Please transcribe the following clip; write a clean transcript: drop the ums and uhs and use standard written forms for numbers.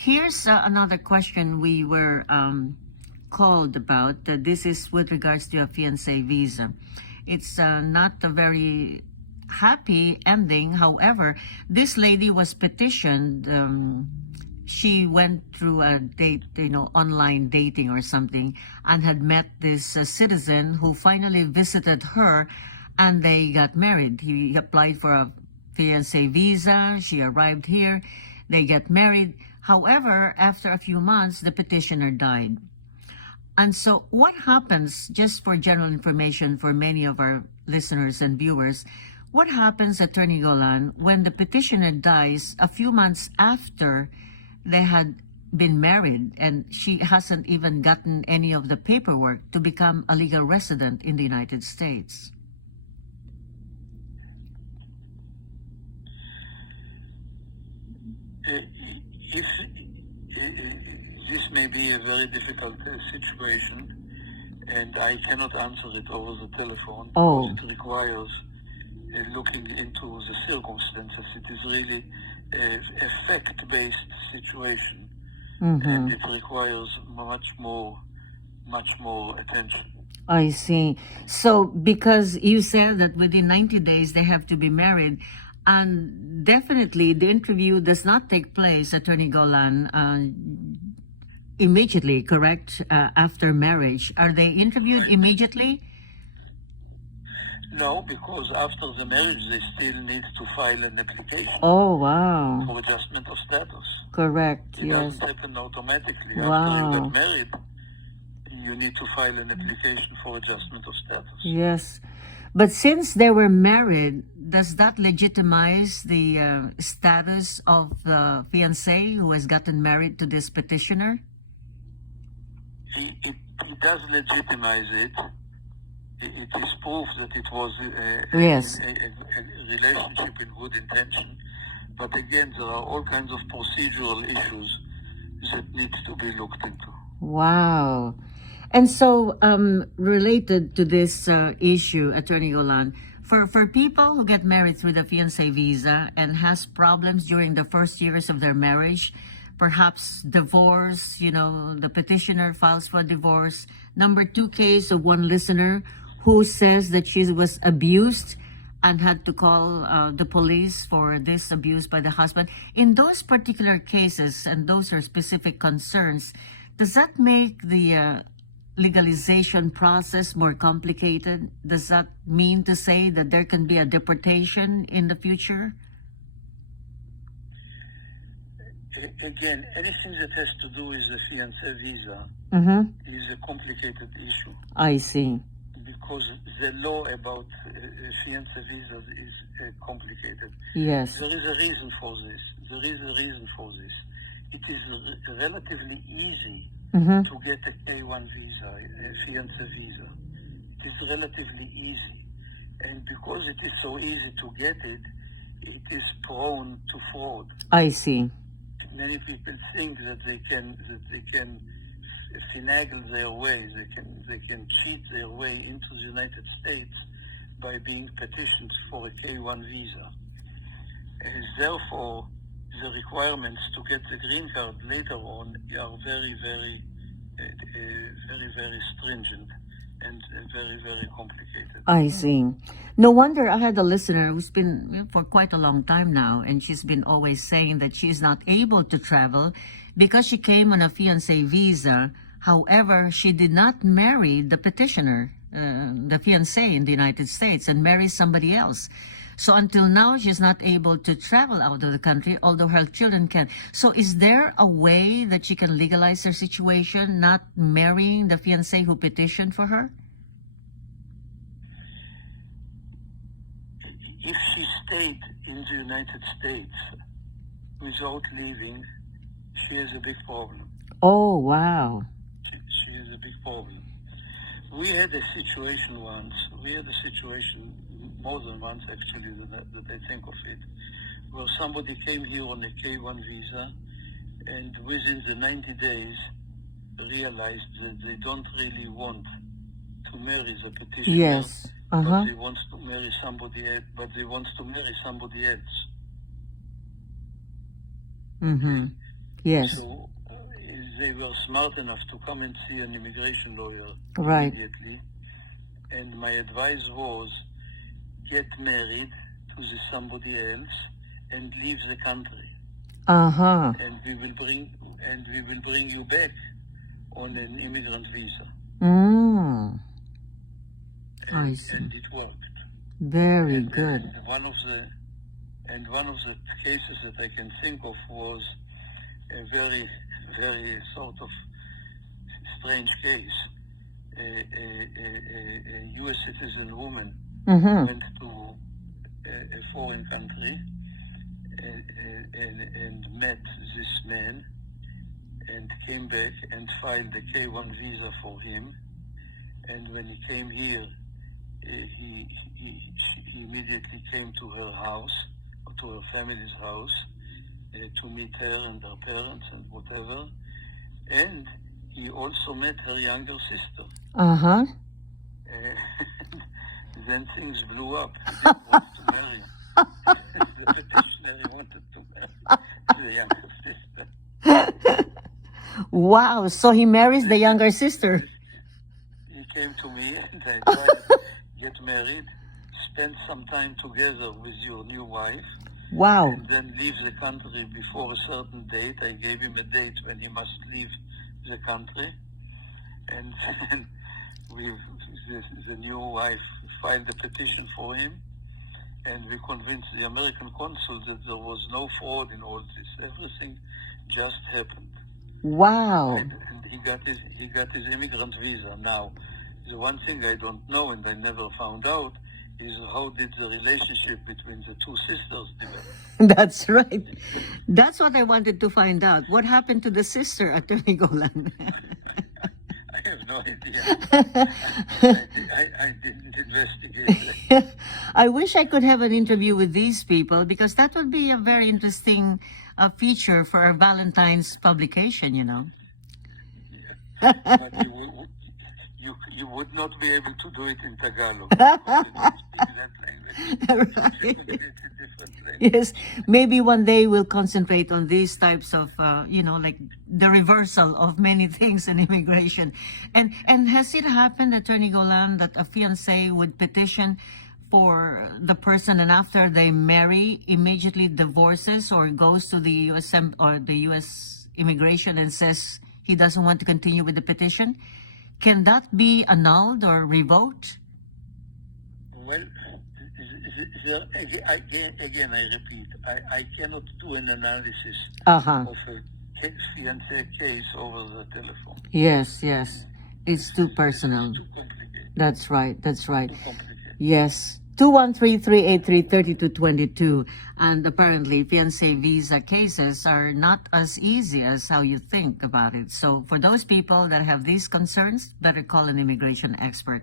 Here's another question we were called about. This is with regards to a fiancé visa. It's not a very happy ending. However, this lady was petitioned. She went through a date, online dating or something, and had met this citizen who finally visited her, and they got married. He applied for a fiancé visa. She arrived here. They get married. However, after a few months, the petitioner died. And so what happens, just for general information for many of our listeners and viewers, what happens, Attorney Golan, when the petitioner dies a few months after they had been married and she hasn't even gotten any of the paperwork to become a legal resident in the United States? If this may be a very difficult situation, and I cannot answer it over the telephone because it requires looking into the circumstances. It is really a fact-based situation, and it requires much more attention. I see. So because you said that within 90 days they have to be married, and definitely the interview does not take place, Attorney Golan, immediately, correct? After marriage. Are they interviewed immediately? No, because after the marriage they still need to file an application. Oh, wow. For adjustment of status. Correct, It yes. doesn't happen automatically. Wow. After you get married, you need to file an application for adjustment of status. Yes. But since they were married, does that legitimize the status of the fiancé who has gotten married to this petitioner? It does legitimize it. It is proof that it was a relationship in good intention. But again, there are all kinds of procedural issues that need to be looked into. Wow. And so, related to this issue, Attorney Golan, for people who get married through the fiancé visa and has problems during the first years of their marriage, perhaps divorce, the petitioner files for divorce. Number 2 case of one listener who says that she was abused and had to call the police for this abuse by the husband. In those particular cases, and those are specific concerns, does that make the legalization process more complicated? Does that mean to say that there can be a deportation in the future? Again, anything that has to do with the fiancé visa is a complicated issue. I see. Because the law about fiancé visas is complicated. Yes. There is a reason for this. It is relatively easy to get a K1 visa, a fiancé visa. It is relatively easy. And because it is so easy to get it, it is prone to fraud. I see. Many people think that they can finagle their way, they can cheat their way into the United States by being petitioned for a K1 visa. Therefore, the requirements to get the green card later on are very, very stringent and very, very complicated. I see. No wonder. I had a listener who's been for quite a long time now, and she's been always saying that she is not able to travel because she came on a fiancé visa. However, she did not marry the petitioner, the fiancé in the United States, and marry somebody else. So until now, she's not able to travel out of the country, although her children can. So is there a way that she can legalize her situation, not marrying the fiancé who petitioned for her? If she stayed in the United States without leaving, she has a big problem. Oh, wow. She has a big problem. We had a situation once, more than once actually, that I think of it, where somebody came here on a K1 visa and within the 90 days realized that they don't really want to marry the petitioner. Yes. But they want to marry somebody else. Yes. So they were smart enough to come and see an immigration lawyer Right. immediately. And my advice was, get married to somebody else and leave the country. Uh-huh. And we will bring you back on an immigrant visa. Mm. I And see. it worked. Very good. And one of the cases that I can think of was a very, very sort of strange case. A U.S. citizen woman Mm-hmm. went to a foreign country and met this man and came back and filed a K-1 visa for him. And when he came here, he immediately came to her house, or to her family's house, to meet her and her parents and whatever. And he also met her younger sister. Uh-huh. Then things blew up. He didn't want to marry her. The petitioner wanted to marry the younger sister. Wow. So he marries the younger sister. He came to me and I advised, get married, spend some time together with your new wife, Wow. and then leave the country before a certain date. I gave him a date when he must leave the country. And then the new wife filed a petition for him, and we convinced the American consul that there was no fraud in all this. Everything just happened. Wow. And he got his immigrant visa. Now, the one thing I don't know and I never found out is how did the relationship between the two sisters develop. That's right. That's what I wanted to find out. What happened to the sister, Attorney Golan? I have no idea. I didn't investigate that. I wish I could have an interview with these people, because that would be a very interesting feature for our Valentine's publication, you know. Yeah. But you would not be able to do it in Tagalog. Because you don't speak that language. Right. It's a different language. Yes, maybe one day we'll concentrate on these types of, like the reversal of many things in immigration. And has it happened, Attorney Golan, that a fiancé would petition for the person, and after they marry, immediately divorces or goes to the U.S. or the U.S. immigration and says he doesn't want to continue with the petition? Can that be annulled or revoked? Well, again, I repeat, I cannot do an analysis Uh-huh. of a fiancé case over the telephone. Yes. It's too personal. It's too complicated. That's right. Too complicated. Yes. 213-383-3222. And apparently, fiancé visa cases are not as easy as how you think about it. So for those people that have these concerns, better call an immigration expert.